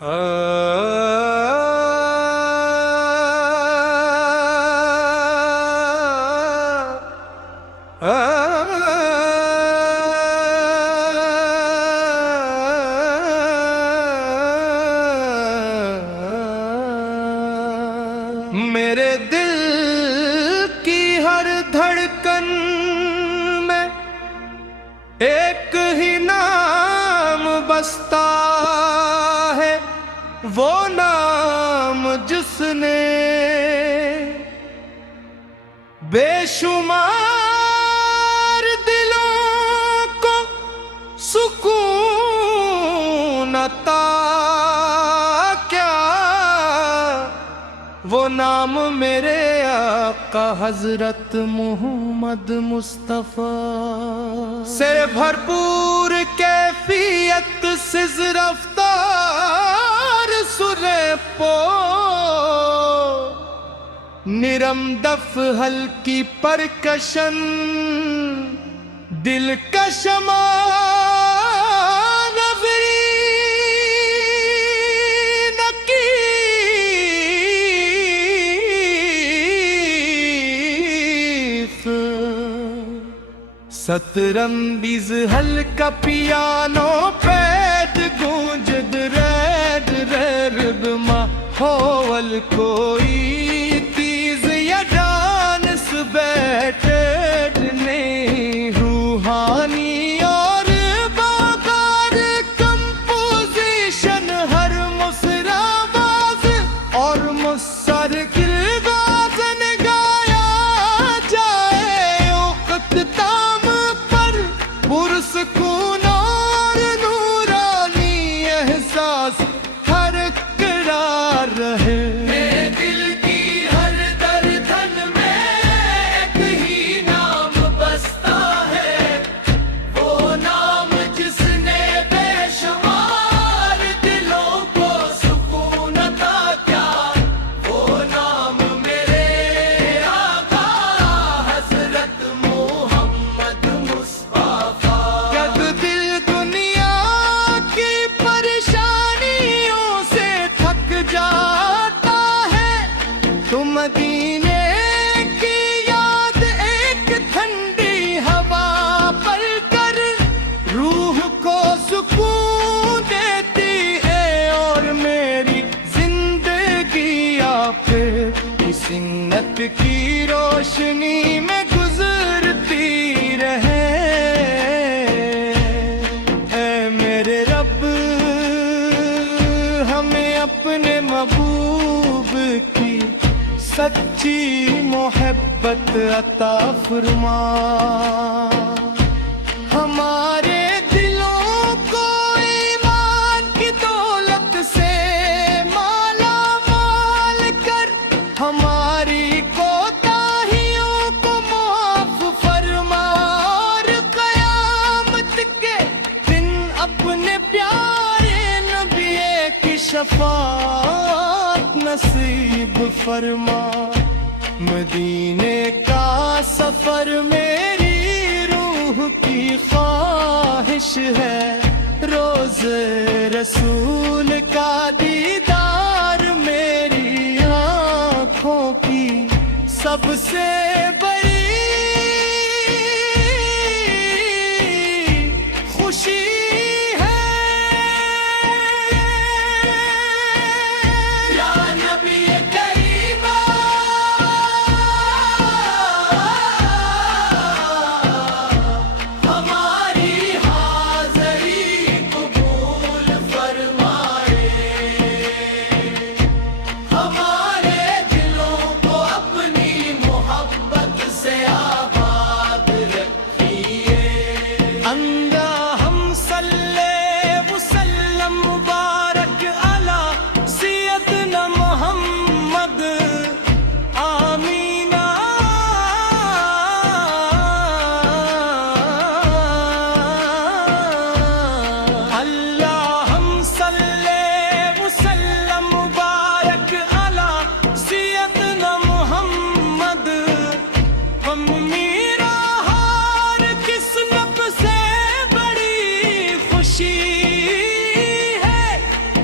میرے دل کی ہر دھڑکن میں ایک ہی نام بستا ہے، وہ نام جس نے بے شمار دلوں کو سکون عطا کیا، وہ نام میرے آقا حضرت محمد مصطفیٰ سے بھرپور کیفیت سز رفتار سرے پو نرم دف ہلکی پرکشن دل کا شمع سترنبیز ہلکا پیانو پیٹ گونجد ریڈ ریڈ ماحول کوئی تیز یا ڈانس بیٹھے نہیں روحانی اور باغار کمپوزیشن ہر مصراواز اور مسرکل غازن گایا جائے اوقت پرسکون اور نورانی احساس ہر قرار رہے۔ میرے دل کی ہر دردن میں ایک ہی نام بستا ہے، وہ نام جس نے بے شمار دلوں کو سکون عطا کیا، وہ نام میرے آقا حضرت محمد مصطفیٰ۔ مدینے کی یاد ایک ٹھنڈی ہوا پل کر روح کو سکون دیتی ہے، اور میری زندگی آپ کی سنت کی روشنی میں گزرتی رہے۔ اے میرے رب ہمیں اپنے محبوب کی سچی محبت عطا فرما، ہمارے دلوں کو ایمان کی دولت سے مالا مال کر، ہماری کوتاہیوں کو معاف فرما، اور قیامت کے دن اپنے پیارے نبی کی شفاعت نصیب فرما۔ مدینے کا سفر میری روح کی خواہش ہے، روز رسول کا دیدار میری آنکھوں کی سب سے بڑی خوشی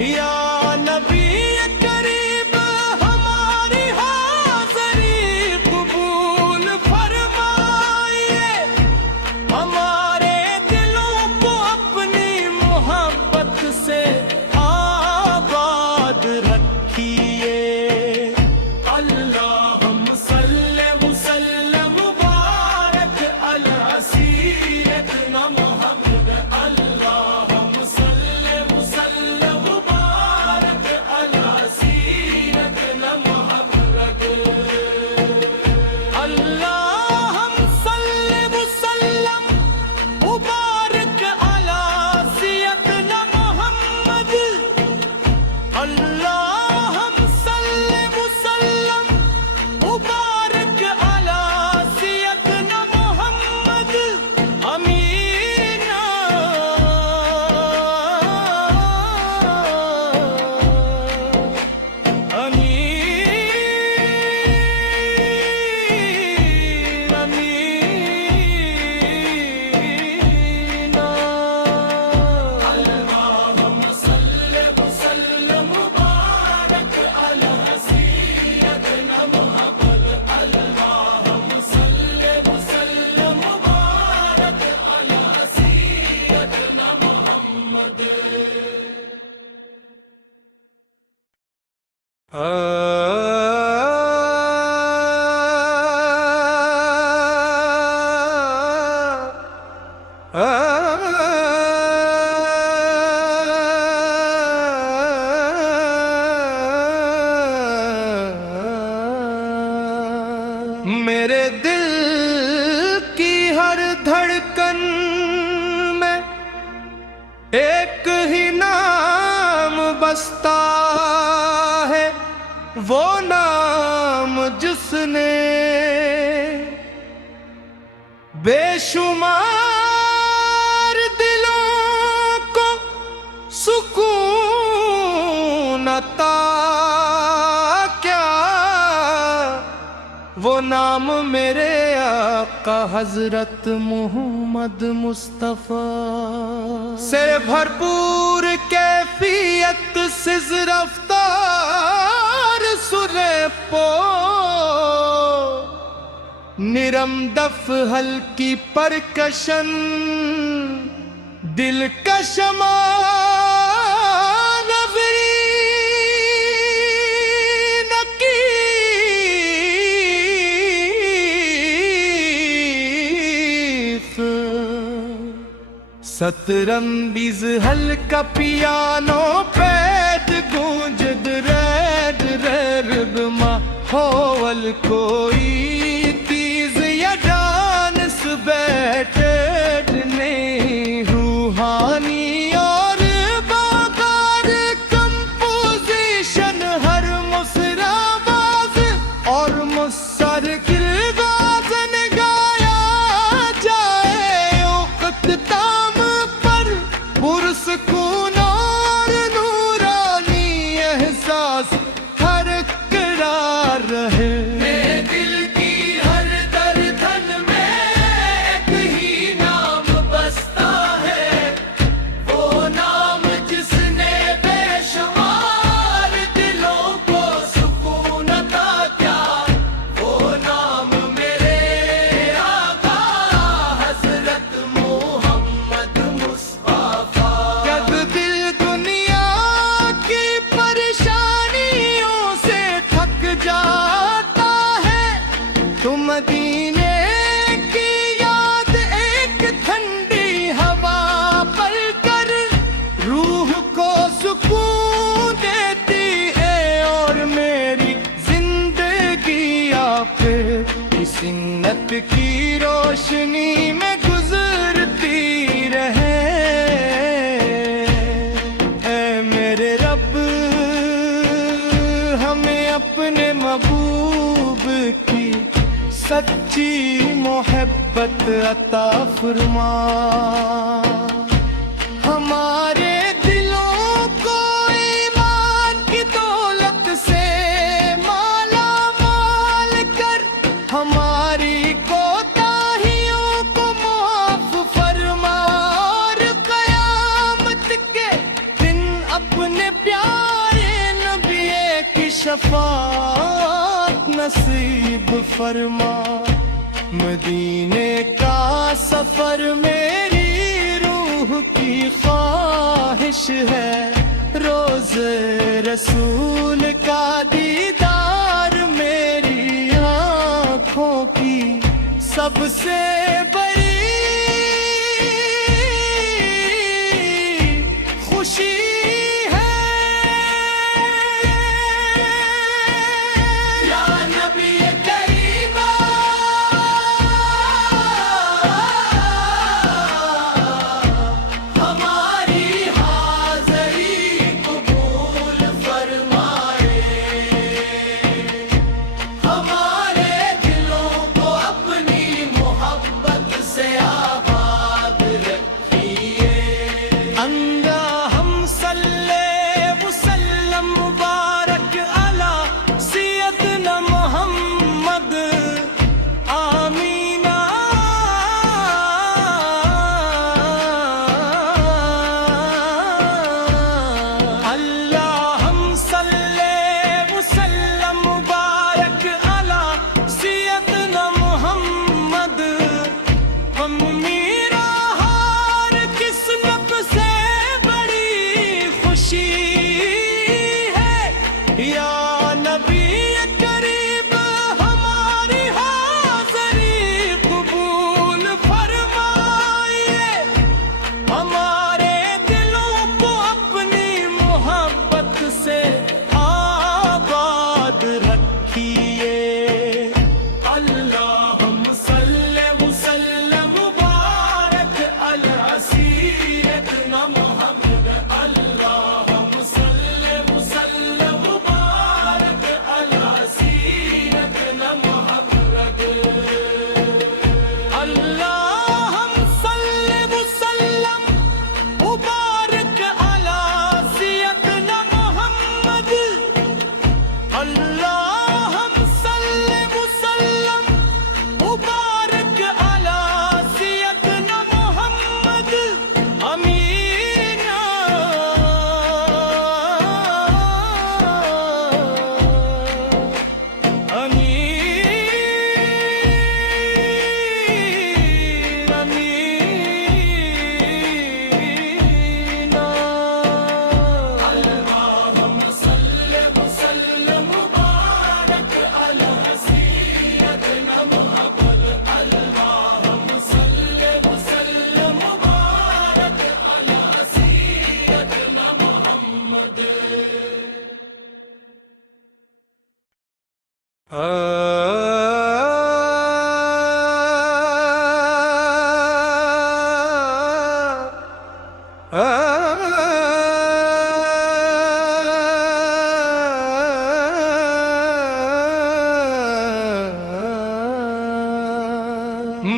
یا میرے دل کی ہر دھڑکن میں ایک ہی نام بستا ہے، وہ نام جس نے بے شمار دلوں کو سکون عطا کیا، وہ نام میرے آقا حضرت محمد مصطفیٰ سے بھرپور کیفیت سز رفتار سرے پو نرم دف ہلکی پرکشن دل کا شمع سترنبیز ہلکا پیانو پید گونجد ریڈ ریرب ماحول کوئی تیز یا ڈانس بیٹھڈ نہیں روحانی اور باغار کمپوزیشن ہر مصرع باز اور مصر گلغازن گایا جائے اوقت پرسکون اور نورانی احساس ہر قرار رہے۔ میرے دل کی ہر دردن میں ایک ہی نام بستا ہے، وہ نام جس نے بے شمار دلوں کو سکون عطا کیا، وہ نام میرے آقا حضرت محمد مصطفیٰ۔ مدینے کی یاد ایک ٹھنڈی ہوا پل کر روح کو سکون دیتی ہے، اور میری زندگی آپ کی سنت کی روشنی میں گزرتی رہے۔ اے میرے رب ہمیں اپنے محبوب کی سچی محبت عطا فرما، ہمارے دلوں کو ایمان کی دولت سے مالا مال کر، ہماری کوتاہیوں کو معاف فرما، اور قیامت کے دن اپنے پیارے نبی کی شفاعت نصیب فرما۔ مدینے کا سفر میری روح کی خواہش ہے، روز رسول کا دیدار میری آنکھوں کی سب سے بڑی خوشی محبت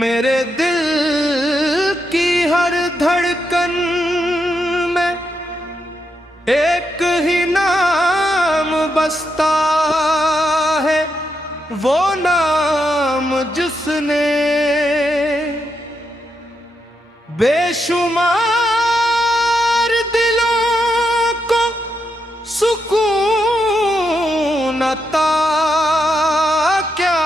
میرے دل کی ہر دھڑکن میں ایک ہی نام بستا ہے، وہ نام جس نے بے شمار دلوں کو سکون عطا کیا،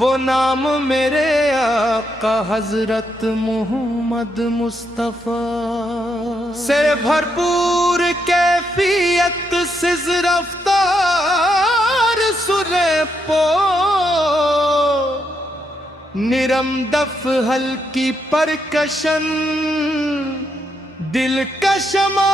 وہ نام میرے آقا حضرت محمد مصطفیٰ سے بھرپور کیفیت سز رفتار سرے پو نرم دف ہلکی پرکشن دل کا شمع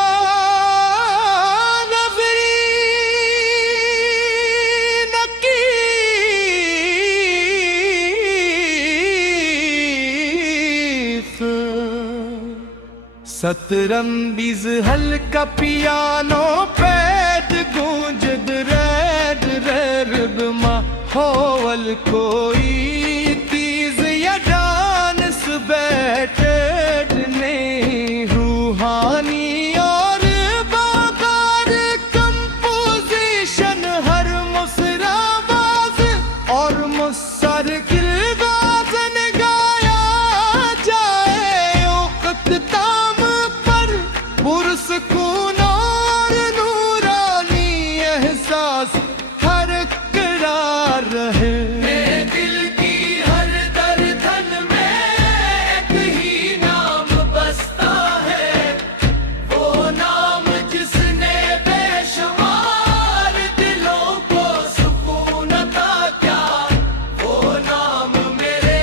سترنبیز ہلکا پیانو پید گونجد ریڈ ریڈ ماحول کوئی تیز یا ڈانس بیٹھڈ نہیں، روحانی اور باغار کمپوزیشن ہر مصراواز اور مسرکل غازن گایا جائے اوقت پرسکون اور نورانی احساس ہر قرار رہے۔ میرے دل کی ہر دردن میں ایک ہی نام بستا ہے، وہ نام جس نے بے شمار دلوں کو سکون عطا کیا، وہ نام میرے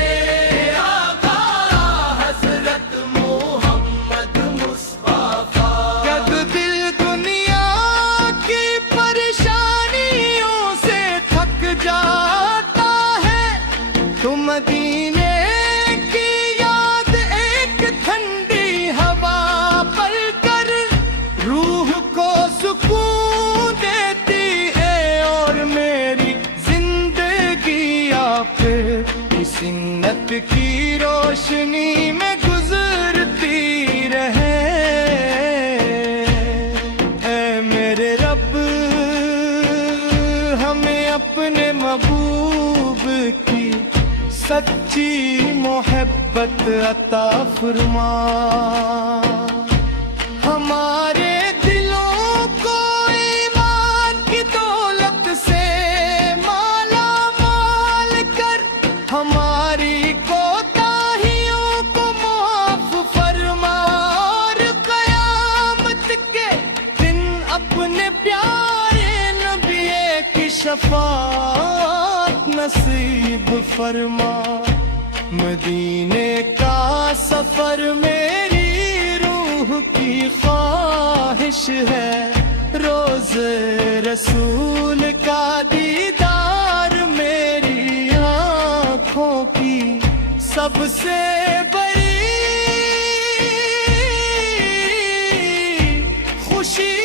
آقا حضرت محمد مصطفیٰ۔ جاتا ہے تو مدینے کی یاد ایک ٹھنڈی ہوا پل کر روح کو سکون دیتی ہے، اور میری زندگی آپ کی سنت کی روشنی میں گزرتی رہے۔ اے میرے رب ہمیں اپنے محبوب کی سچی محبت عطا فرما، ہمارے دلوں کو ایمان کی دولت سے مالا مال کر، ہماری کوتاہیوں کو معاف فرما، اور قیامت کے دن اپنے پیارے نبی کی شفاعت نصیب فرما۔ مدینے کا سفر میری روح کی خواہش ہے، روز رسول کا دیدار میری آنکھوں کی سب سے بڑی خوشی